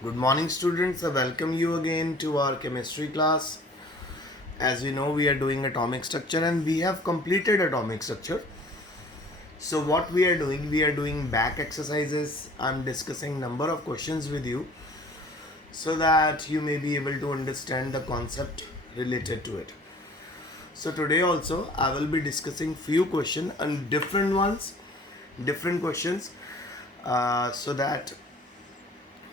Good morning, students. I welcome you again to our chemistry class. As we know, we are doing atomic structure and we have completed atomic structure. So what we are doing back exercises. I'm discussing number of questions with you so that you may be able to understand the concept related to it. So today also I will be discussing few questions and different ones, different questions, so that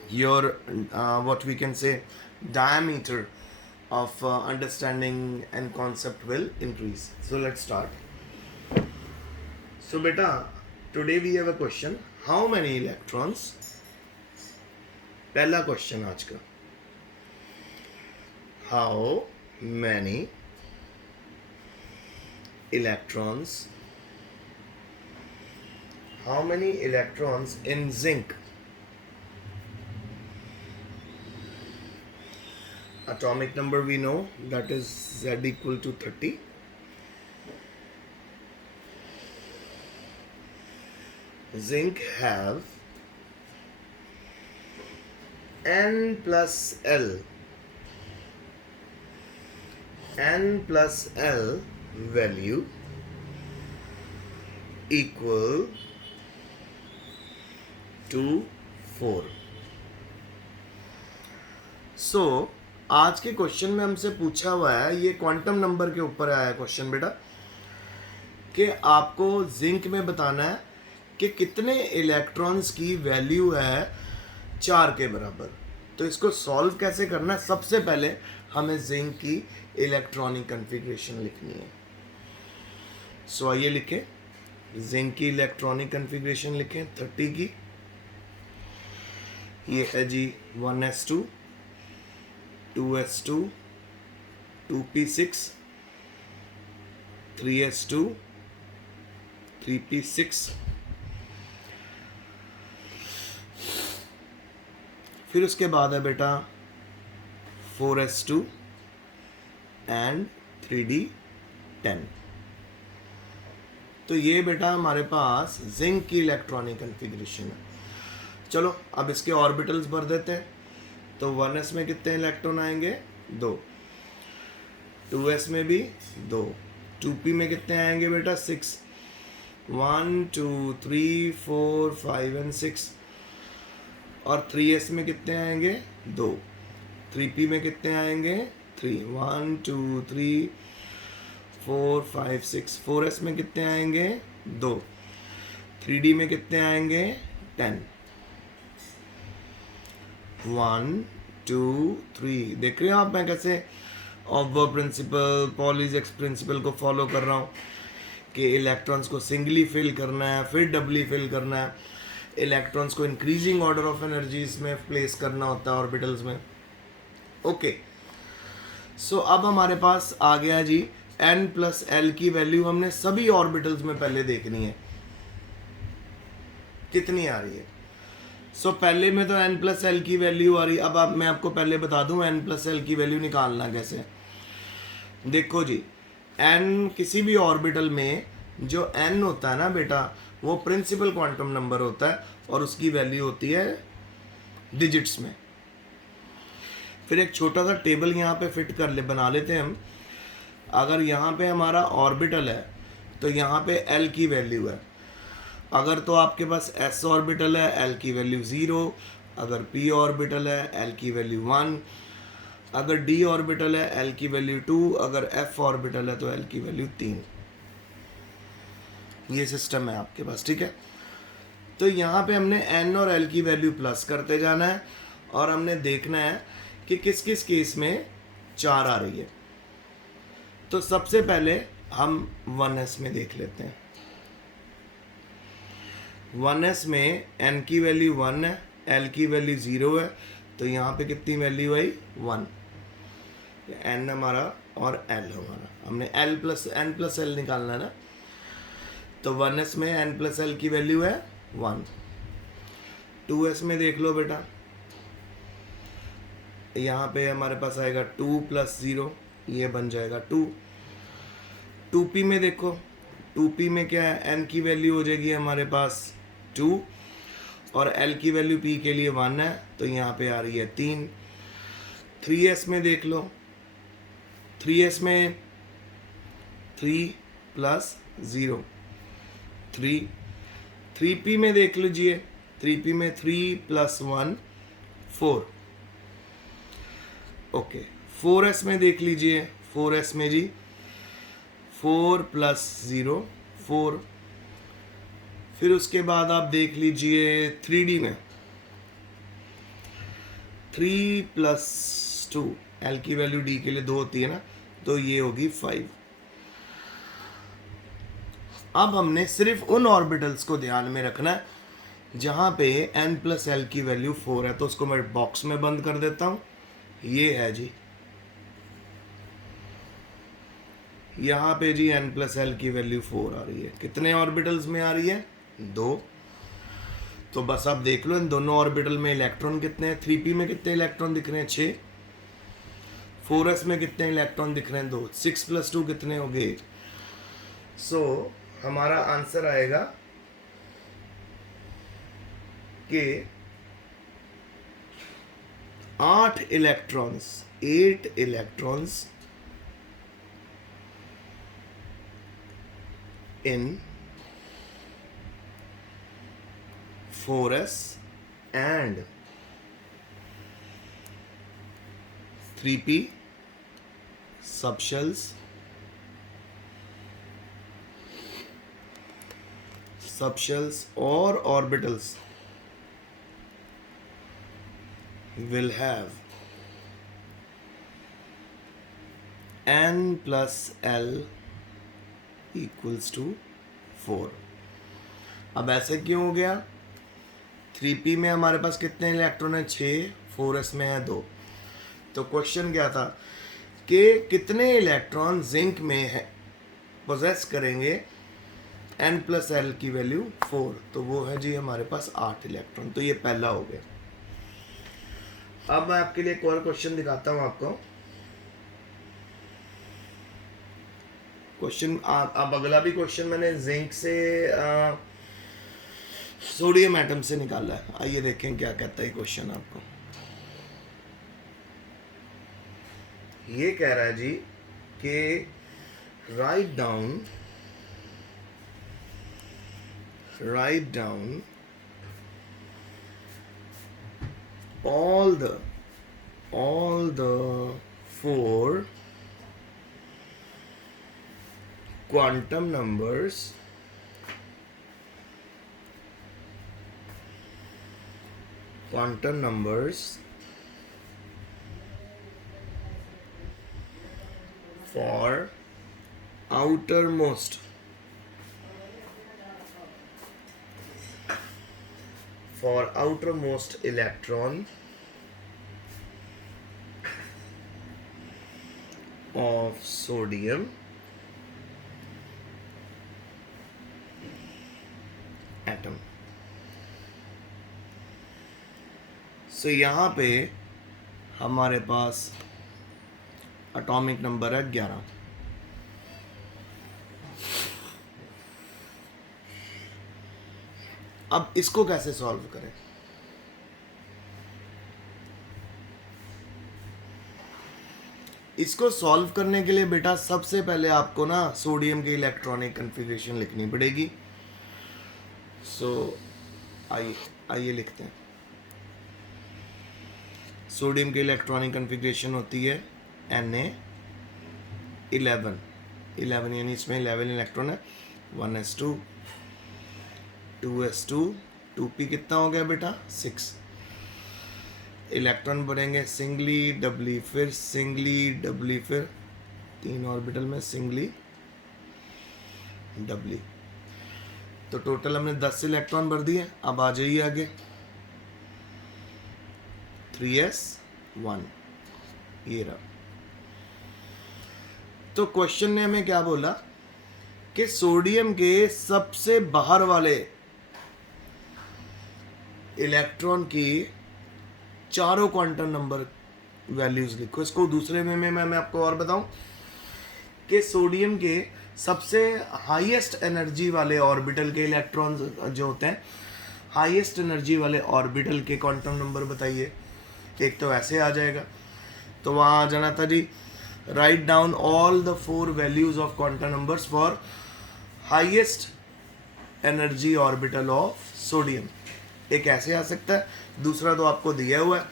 your what we can say diameter of understanding and concept will increase. So let's start. So beta, today we have a question: how many electrons? पहला question आज का, how many electrons, how many electrons in zinc? Atomic number we know, that is Z equal to 30. Zinc have N plus L. N plus L value equal to 4. So आज के question में हमसे पूछा हुआ है, ये क्वांटम नंबर के ऊपर आया क्वेश्चन बेटा, कि आपको जिंक में बताना है कि कितने इलेक्ट्रॉन्स की वैल्यू है 4 के बराबर. तो इसको सॉल्व कैसे करना है? सबसे पहले हमें जिंक की इलेक्ट्रॉनिक कन्फिग्रेशन लिखनी है. सो आइए लिखें, जिंक की इलेक्ट्रॉनिक कन्फिग्रेशन लिखें 30 की. ये है जी 1s2, 2s2, 2p6, 3s2, 3p6. फिर उसके बाद है बेटा 4s2 एंड 3d10. तो ये बेटा हमारे पास जिंक की इलेक्ट्रॉनिक कन्फिग्रेशन है. चलो अब इसके ऑर्बिटल्स भर देते हैं. तो 1s में कितने इलेक्ट्रॉन आएंगे? 2. 2s में भी 2. 2p में कितने आएंगे बेटा? 6. 1 2 3 4 5 एंड 6. और 3s में कितने आएंगे? 2. 3p में कितने आएंगे? 3. 1 2 3 4 5 6. 4s में कितने आएंगे? 2. 3d में कितने आएंगे? 10. 1 2 3. देख रहे हो आप मैं कैसे ऑब्जर्व प्रिंसिपल, पॉलीजेक्स प्रिंसिपल को फॉलो कर रहा हूँ कि इलेक्ट्रॉन्स को सिंगली फिल करना है, फिर डबली फिल करना है, इलेक्ट्रॉन्स को इंक्रीजिंग ऑर्डर ऑफ एनर्जीज में प्लेस करना होता है ऑर्बिटल्स में. ओके, सो अब हमारे पास आ गया जी n प्लस एल की वैल्यू. हमने सभी ऑर्बिटल्स में पहले देखनी है कितनी आ रही है. सो पहले में तो n प्लस एल की वैल्यू आ रही. अब मैं आपको पहले बता दूं n प्लस एल की वैल्यू निकालना कैसे. देखो जी, n किसी भी ऑर्बिटल में जो n होता है ना बेटा, वो प्रिंसिपल क्वांटम नंबर होता है और उसकी वैल्यू होती है डिजिट्स में. फिर एक छोटा सा टेबल यहाँ पे फिट कर ले बना लेते हैं हम. अगर यहाँ पे हमारा ऑर्बिटल है तो यहाँ पे L की वैल्यू है. अगर तो आपके पास s ऑर्बिटल है, L की वैल्यू 0. अगर p ऑर्बिटल है, L की वैल्यू 1. अगर d ऑर्बिटल है, L की वैल्यू 2. अगर f ऑर्बिटल है तो L की वैल्यू 3. ये सिस्टम है आपके पास, ठीक है. तो यहाँ पे हमने n और l की वैल्यू प्लस करते जाना है और हमने देखना है कि किस किस केस में 4 आ रही है. तो सबसे पहले हम 1s में देख लेते हैं. 1s में n की वैल्यू 1 है, l की वैल्यू 0 है. तो यहाँ पे कितनी वैल्यू आई? 1. n हमारा और l हमारा. हमने l plus n plus l निकालना है ना. तो 1s में n प्लस l की वैल्यू है 1. 2s में देख लो बेटा, यहाँ पे हमारे पास आएगा 2 प्लस 0, ये बन जाएगा 2. 2p में देखो, 2p में क्या है? n की वैल्यू हो जाएगी हमारे पास 2 और L की वैल्यू P के लिए 1 है, तो यहाँ पे आ रही है 3। 3s में देख लो, 3s में 3 प्लस 0 3। 3p में देख लीजिए, 3p में 3 प्लस 1 4। ओके, 4s में देख लीजिए, 4s में जी 4 प्लस 0 4। फिर उसके बाद आप देख लीजिए 3D में 3 प्लस 2, L की वैल्यू D के लिए 2 होती है ना, तो ये होगी 5। अब हमने सिर्फ उन ऑर्बिटल्स को ध्यान में रखना है जहाँ पे n प्लस एल की वैल्यू 4 है, तो उसको मैं बॉक्स में बंद कर देता हूँ। ये है जी, यहाँ पे जी n प्लस एल की वैल्यू 4 आ रही है। कितने ऑर्बिटल्स में आ रही है? 2। तो बस आप देख लो इन दोनों ऑर्बिटल में इलेक्ट्रॉन कितने हैं। 3p में कितने इलेक्ट्रॉन दिख रहे हैं? 6। 4s में कितने इलेक्ट्रॉन दिख रहे हैं? 2। 6 प्लस 2 कितने हो गए? सो हमारा आंसर आएगा कि 8 electrons in 4s and 3p subshells or orbitals will have n plus l equals to 4। अब ऐसे क्यों हो गया? 3p में हमारे पास कितने इलेक्ट्रॉन है? 6। 4s में है 2। तो क्वेश्चन क्या था कि कितने इलेक्ट्रॉन जिंक में है पोजेस करेंगे n प्लस एल की वैल्यू 4? तो वो है जी हमारे पास 8 इलेक्ट्रॉन। तो ये पहला हो गया। अब मैं आपके लिए एक और क्वेश्चन दिखाता हूँ आपको। क्वेश्चन अब अगला भी क्वेश्चन मैंने जिंक से सोडियम एटम से निकाला है। आइए देखें क्या कहता है क्वेश्चन आपको। ये कह रहा है जी कि write down all the 4 quantum numbers for outermost electron of sodium atom। सो यहाँ पे हमारे पास एटॉमिक नंबर है 11। अब इसको कैसे सॉल्व करें? इसको सॉल्व करने के लिए बेटा सबसे पहले आपको ना सोडियम की इलेक्ट्रॉनिक कॉन्फ़िगरेशन लिखनी पड़ेगी। सो आइए लिखते हैं। सोडियम की इलेक्ट्रॉनिक कॉन्फ़िगरेशन होती है Na11 यानी इसमें 11 इलेक्ट्रॉन है। 1s2 2s2 2p कितना हो गया बेटा? 6 इलेक्ट्रॉन बढ़ेंगे सिंगली डबली, फिर सिंगली डबली, फिर 3 ऑर्बिटल में सिंगली डबली। तो टोटल हमने 10 इलेक्ट्रॉन भर दिए। अब आ जाइए आगे 3s1 ये रहा। तो क्वेश्चन ने हमें क्या बोला कि सोडियम के सबसे बाहर वाले इलेक्ट्रॉन की चारों क्वांटम नंबर वैल्यूज लिखो। इसको दूसरे में मैं आपको और बताऊं कि सोडियम के सबसे हाईएस्ट एनर्जी वाले ऑर्बिटल के इलेक्ट्रॉन्स जो होते हैं हाईएस्ट एनर्जी वाले ऑर्बिटल के क्वांटम नंबर बताइए। एक तो ऐसे आ जाएगा, तो वहाँ आ जाना था जी, write down all the 4 values of quantum numbers for highest energy orbital of sodium. एक ऐसे आ सकता है, दूसरा तो आपको दिया हुआ है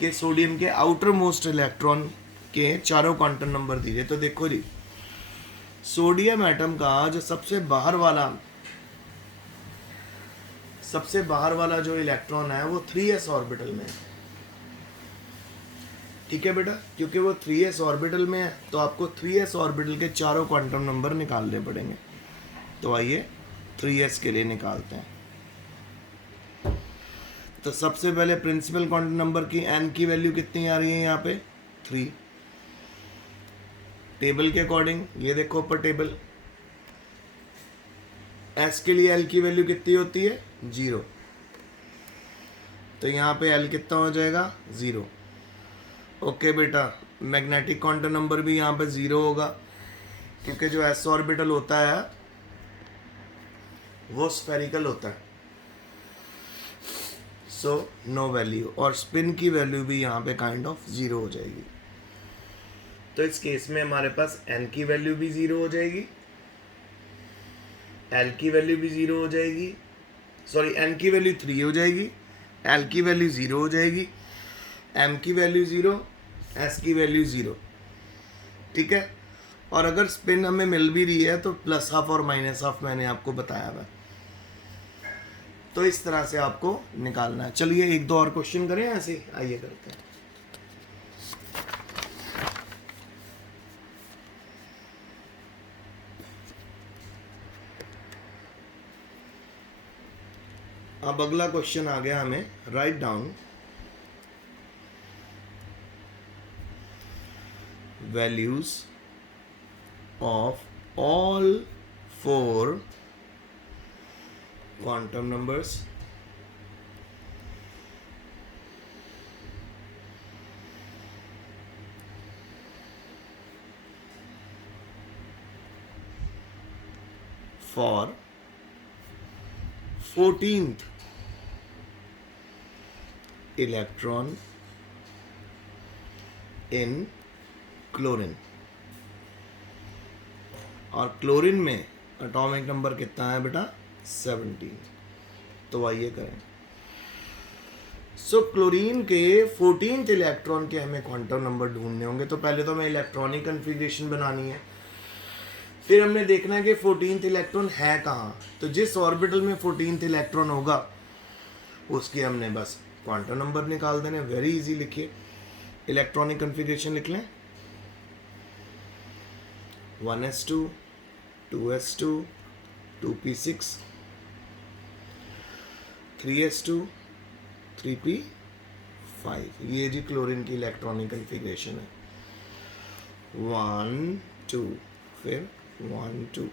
कि सोडियम के आउटर मोस्ट इलेक्ट्रॉन के चारों क्वांटम नंबर दिए। तो देखो जी, सोडियम एटम का जो सबसे बाहर वाला जो इलेक्ट्रॉन है वो 3s ऑर्बिटल में है। ठीक है बेटा, क्योंकि वो 3s ऑर्बिटल में है तो आपको 3s ऑर्बिटल के चारों क्वांटम नंबर निकालने पड़ेंगे। तो आइए 3s के लिए निकालते हैं। तो सबसे पहले प्रिंसिपल क्वांटम नंबर की n की वैल्यू कितनी आ रही है यहाँ पे 3। टेबल के अकॉर्डिंग ये देखो ऊपर टेबल, s के लिए l की वैल्यू कितनी होती है 0, तो यहाँ पे l कितना हो जाएगा 0। ओके बेटा, मैग्नेटिक क्वांटम नंबर भी यहाँ पे 0 होगा, क्योंकि जो s ऑर्बिटल होता है वो स्फेरिकल होता है, सो नो वैल्यू। और स्पिन की वैल्यू भी यहाँ पे काइंड ऑफ 0 हो जाएगी। तो इस केस में हमारे पास n की वैल्यू भी 0 हो जाएगी, l की वैल्यू भी 0 हो जाएगी, सॉरी n की वैल्यू 3 हो जाएगी, l की वैल्यू 0 हो जाएगी, m की वैल्यू 0, s की वैल्यू 0। ठीक है, और अगर स्पिन हमें मिल भी रही है तो +½ और -½ मैंने आपको बताया हुआ। तो इस तरह से आपको निकालना है। चलिए 1-2 और क्वेश्चन करें ऐसे, आइए करते हैं। अब अगला क्वेश्चन आ गया हमें, write down values of all 4 quantum numbers for 14th electron in chlorine. और क्लोरीन में एटॉमिक नंबर कितना है बेटा 17। तो आइए करें। सो क्लोरीन के 14th इलेक्ट्रॉन के हमें क्वांटम नंबर ढूंढने होंगे। तो पहले तो हमें इलेक्ट्रॉनिक कन्फिग्रेशन बनानी है, फिर हमने देखना है कि 14th इलेक्ट्रॉन है कहाँ। तो जिस ऑर्बिटल में 14th इलेक्ट्रॉन होगा उसकी हमने बस क्वांटम नंबर निकाल देने। वेरी इजी, लिखिए इलेक्ट्रॉनिक कन्फिग्रेशन लिख लें। 1s2 2s2 2p6 3s2 3p5। ये जी क्लोरीन की इलेक्ट्रॉनिक कन्फिग्रेशन है। 1 2 फिर 1 2,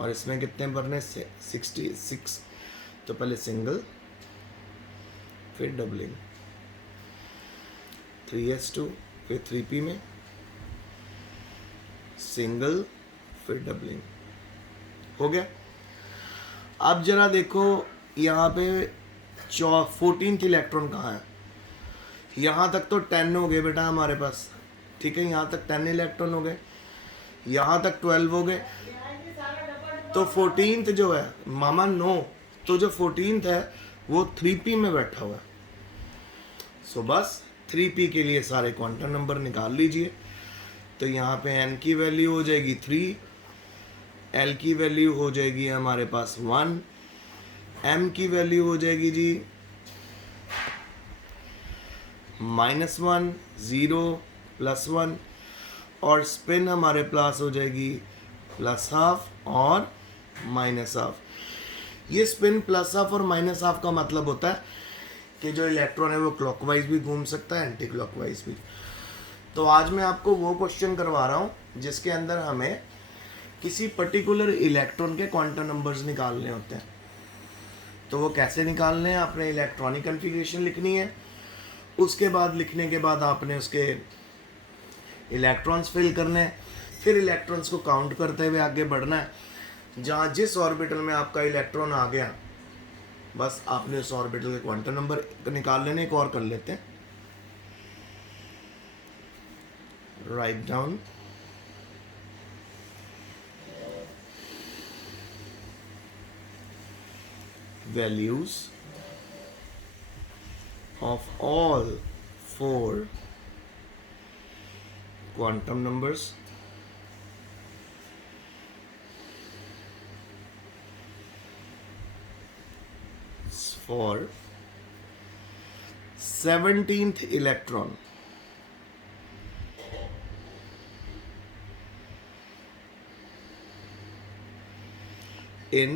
और इसमें कितने भरने 66। तो पहले सिंगल फिर डबलिंग, 3s2 फिर 3p में सिंगल फिर डबलिंग, हो गया। अब जरा देखो यहाँ पे 14th इलेक्ट्रॉन कहाँ है। यहाँ तक तो 10 हो गए बेटा हमारे पास, ठीक है, यहाँ तक 10 इलेक्ट्रॉन हो गए, यहाँ तक 12 हो गए। तो 14th जो है मामा नो, तो जो 14th है वो 3p में बैठा हुआ है। सो बस 3p के लिए सारे क्वांटम नंबर निकाल लीजिए। तो यहाँ पे n की वैल्यू हो जाएगी 3, l की वैल्यू हो जाएगी हमारे पास 1, m की वैल्यू हो जाएगी जी -1 0 +1, और स्पिन हमारे पास हो जाएगी +½ और -½ ये स्पिन +½ और -½ का मतलब होता है कि जो इलेक्ट्रॉन है वो क्लॉकवाइज भी घूम सकता है, एंटी क्लॉकवाइज भी। तो आज मैं आपको वो क्वेश्चन करवा रहा हूँ जिसके अंदर हमें किसी पर्टिकुलर इलेक्ट्रॉन के क्वांटम नंबर्स निकालने होते हैं। तो वो कैसे निकालने हैं, आपने इलेक्ट्रॉनिक कन्फिग्रेशन लिखनी है, उसके बाद लिखने के बाद आपने उसके इलेक्ट्रॉन्स फिल करने हैं, फिर इलेक्ट्रॉन्स को काउंट करते हुए आगे बढ़ना है। जहाँ जिस ऑर्बिटल में आपका इलेक्ट्रॉन आ गया बस आपने उस ऑर्बिटल के क्वांटम नंबर निकाल लेने। एक और कर लेते हैं, write down values of all 4 quantum numbers for 17th electron in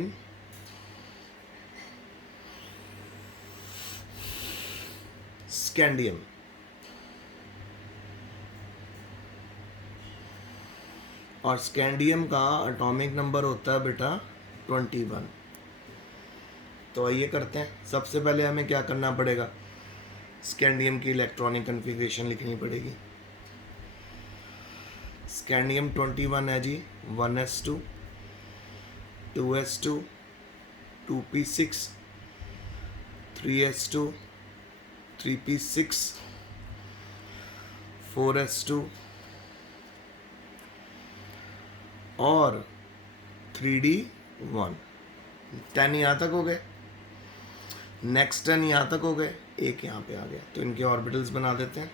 scandium. और स्कैंडियम का एटॉमिक नंबर होता है बेटा 21। तो आइए करते हैं। सबसे पहले हमें क्या करना पड़ेगा, स्कैंडियम की इलेक्ट्रॉनिक कन्फिग्रेशन लिखनी पड़ेगी। स्कैंडियम 21 है जी, 1s2 2s2 2p6 3s2 3p6 4s2 और 3d1। 10 यहाँ तक हो गए, नेक्स्ट 10 यहाँ तक हो गए, एक यहाँ पे आ गया। तो इनके ऑर्बिटल्स बना देते हैं।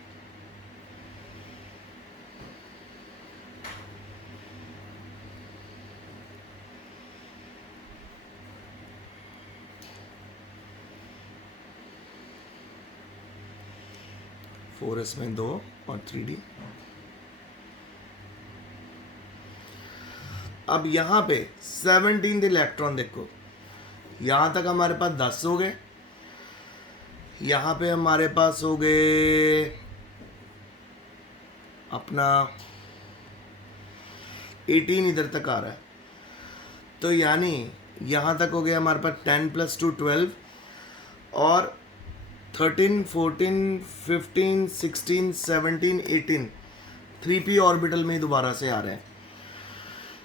फोर एस में 2 और 3d। अब यहाँ पे 17th इलेक्ट्रॉन देखो, यहाँ तक हमारे पास 10 हो गए, यहाँ पे हमारे पास हो गए अपना 18, इधर तक आ रहा है। तो यानी यहाँ तक हो गया हमारे पास 10 + 2 12 और 13 14 15 16 17 18 3p ऑर्बिटल में दोबारा से आ रहे हैं।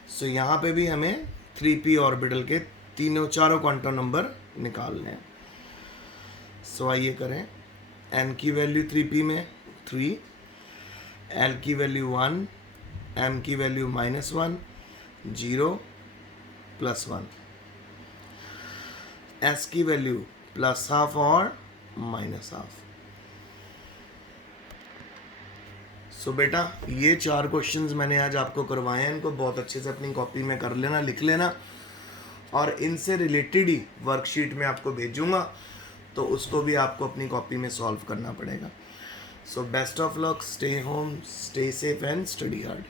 सो यहाँ पे भी हमें 3p ऑर्बिटल के चारों क्वांटम नंबर निकालने हैं। सो आइए करें। n की वैल्यू 3p में 3, l की वैल्यू 1, m की वैल्यू -1 0 +1, s की वैल्यू +½ और -½ सो बेटा ये 4 क्वेश्चंस मैंने आज आपको करवाए हैं। इनको बहुत अच्छे से अपनी कॉपी में कर लेना, लिख लेना, और इनसे रिलेटेड ही वर्कशीट में आपको भेजूंगा, तो उसको भी आपको अपनी कॉपी में सॉल्व करना पड़ेगा। So best of luck, stay home, stay safe and study hard.